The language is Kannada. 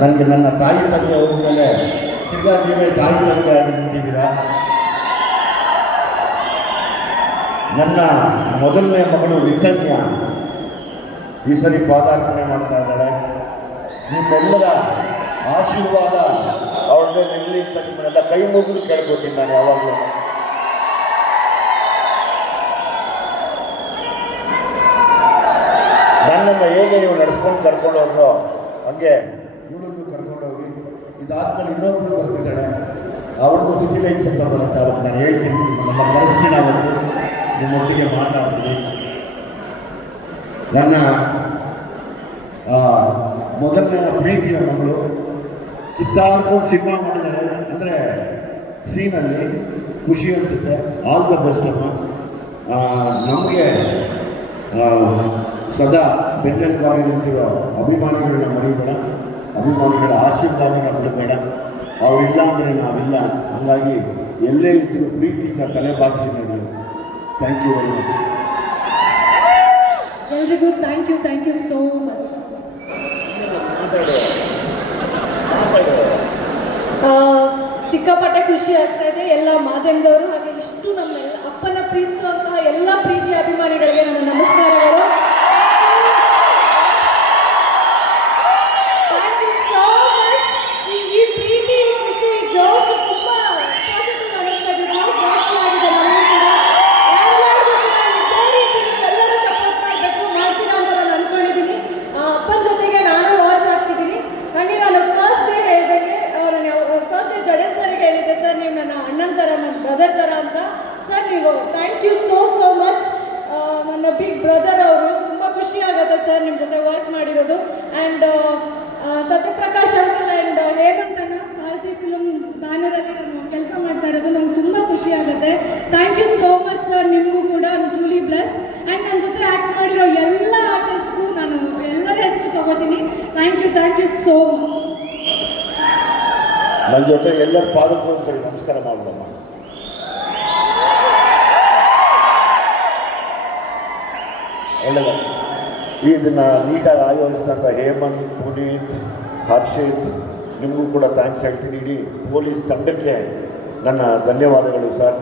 ನನಗೆ ನನ್ನ ತಾಯಿ ತಂದೆ ಹೋದ್ಮೇಲೆ ತಿರ್ಗಾ ನೀವೇ ತಾಯಿ ತಂದೆ ಆಗಿ ನಿಂತಿದ್ದೀರಾ. ನನ್ನ ಮೊದಲನೇ ಮಗಳು ವಿತನ್ಯ ಈ ಸರಿ ಪಾದಾರ್ಪಣೆ ಮಾಡ್ತಾ ಇದ್ದಾಳೆ. ನಿಮ್ಮೆಲ್ಲರ ಆಶೀರ್ವಾದ ಅವಳ ಮೇಲೆ ನಿಲ್ಲಿ ಅಂತ ನಿಮ್ಮನ್ನೆಲ್ಲ ಕೈ ಮುಗಿದು ಕೇಳ್ಕೊತೀನಿ ನಾನು ಯಾವಾಗಲೂ. ನನ್ನನ್ನು ಹೇಗೆ ನೀವು ನಡೆಸ್ಕೊಂಡು ಕರ್ಕೊಂಡು ಹೋದ್ರೋ ಹಾಗೆ ಇವಳನ್ನು ಕರ್ಕೊಂಡೋಗಿ. ಇದಾದ್ಮೇಲೆ ಇನ್ನೊಬ್ಬರು ಬರ್ತಿದ್ದಾಳೆ, ಅವ್ರದ್ದು ಸಿಟಿ ಲೈಟ್ಸ್ ಅಂತ ಬರುತ್ತೆ. ಅವತ್ತು ನಾನು ಹೇಳ್ತೀನಿ, ನಮ್ಮ ಕರೆಸ್ತೀನಿ, ಅವತ್ತು ನಿಮ್ಮೊಟ್ಟಿಗೆ ಮಾತಾಡ್ತೀನಿ. ನನ್ನ ಮೊದಲನೇ ಪ್ರೀತಿಯ ಮಗಳು ಕಿತ್ತಾಡ್ಕೊಂಡು ಸಿನಿಮಾ ಮಾಡಿದ್ದಾಳೆ ಅಂದರೆ ಸೀನಲ್ಲಿ ಖುಷಿ ಅನಿಸುತ್ತೆ. ಆಲ್ ದ ಬೆಸ್ಟ್ ಅಮ್ಮ. ನಮಗೆ ಸದಾ ಬೆನ್ನೆಲುಬಾಗಿ ನಿಂತಿರೋ ಅಭಿಮಾನಿಗಳನ್ನ ಮರಿಬೇಡ, ಅಭಿಮಾನಿಗಳ ಆಶೀರ್ವಾದನ ಬಿಡಬೇಡ. ಅವರಿಲ್ಲ ಅಂದರೆ ನಾವಿಲ್ಲ. ಹಾಗಾಗಿ ಎಲ್ಲೇ ಇದ್ದರೂ ಪ್ರೀತಿಯಿಂದ ತಲೆ ಬಾಗಿಸಿ ನೋಡಿ. Thank you very much. ಎಲ್ರಿಗೂ ಥ್ಯಾಂಕ್ ಯು ಸೋ ಮಚ್. ಸಿಕ್ಕಾಪಟ್ಟೆ ಖುಷಿ ಆಗ್ತಾ ಇದೆ ಎಲ್ಲ ಮಾಧ್ಯಮದವರು ಹಾಗೆ ಇಷ್ಟು ನಮ್ಮೆಲ್ಲ ಅಪ್ಪನ ಪ್ರೀತಿಸುವಂತಹ ಎಲ್ಲ ಪ್ರೀತಿಯ ಅಭಿಮಾನಿಗಳಿಗೆ ನನ್ನ ನಮಸ್ಕಾರಗಳು. Thank you so much. ಈ ಪ್ರೀತಿ, ಈ ಖುಷಿ, ಜೋಶ್ ತುಂಬ ಪಾಸಿಟಿವ್ ಅನಿಸ್ತಾ ಇದೆ. ಜೋಶ್ ಜಾಸ್ತಿ ಆಗಿದೆ ನಮಗೂ ಕೂಡ. ಎಲ್ಲರಿಗೂ ಕೂಡ ಇದೇ ರೀತಿ ನೀವೆಲ್ಲರೂ ಸಪೋರ್ಟ್ ಮಾಡಬೇಕು, ಮಾಡ್ತೀರಾ ಅಂತ ನಾನು ಅಂದ್ಕೊಂಡಿದ್ದೀನಿ. ಅಪ್ಪನ ಜೊತೆಗೆ ನಾನು ವಾಚ್ ಆಗ್ತಿದ್ದೀನಿ. ಹಾಗೆ ನಾನು ಫಸ್ಟ್ ಡೇ ಹೇಳ್ದಂಗೆ ಫಸ್ಟ್ ಡೇ ಜಡೇಜ್ ಸರ್ಗೆ ಹೇಳಿದ್ದೆ, ಸರ್ ನೀವು ನನ್ನ ಅಣ್ಣನ ಥರ, ನನ್ನ ಬ್ರದರ್ ಥರ ಅಂತ. ಸರ್ ನೀವು ಥ್ಯಾಂಕ್ ಯು ಸೋ ಮಚ್. ನನ್ನ ಬಿಗ್ ಬ್ರದರ್ ಅವರು. ತುಂಬ ಖುಷಿ ಆಗುತ್ತೆ ಸರ್ ನಿಮ್ಮ ಜೊತೆ ವರ್ಕ್ ಮಾಡಿರೋದು. And Satyaprakash uncle and Hemanth ಅಣ್ಣ ಸಾರಥಿ ಫಿಲ್ಮ್ ಬ್ಯಾನರಲ್ಲಿ ನಾನು ಕೆಲಸ ಮಾಡ್ತಾ ಇರೋದು ನಂಗೆ ತುಂಬ ಖುಷಿ ಆಗುತ್ತೆ. Thank you so much sir. ನಿಮಗೂ ಕೂಡ I am truly blessed. And ನನ್ನ ಜೊತೆ ಆ್ಯಕ್ಟ್ ಮಾಡಿರೋ ಎಲ್ಲ ಆರ್ಟಿಸ್ಟ್ಗೂ ನಾನು ಎಲ್ಲರ ಹೆಸರು ತಗೋತೀನಿ. Thank you so much. ನನ್ನ ಜೊತೆ ಎಲ್ಲರ ಪಾದಕ್ಕೂ ಹೋಗ್ತಾರೆ, ನಮಸ್ಕಾರ ಮಾಡೋಣ. ಒಳ್ಳೆಯದ. ಇದನ್ನು ನೀಟಾಗಿ ಆಯೋಜಿಸಿದಂಥ ಹೇಮಂತ್, ಪುನೀತ್, ಹರ್ಷಿತ್ ನಿಮಗೂ ಕೂಡ ಥ್ಯಾಂಕ್ಸ್ ಹೇಳ್ತೀನಿ. ಇಡೀ ಪೊಲೀಸ್ ತಂಡಕ್ಕೆ ನನ್ನ ಧನ್ಯವಾದಗಳು ಸರ್.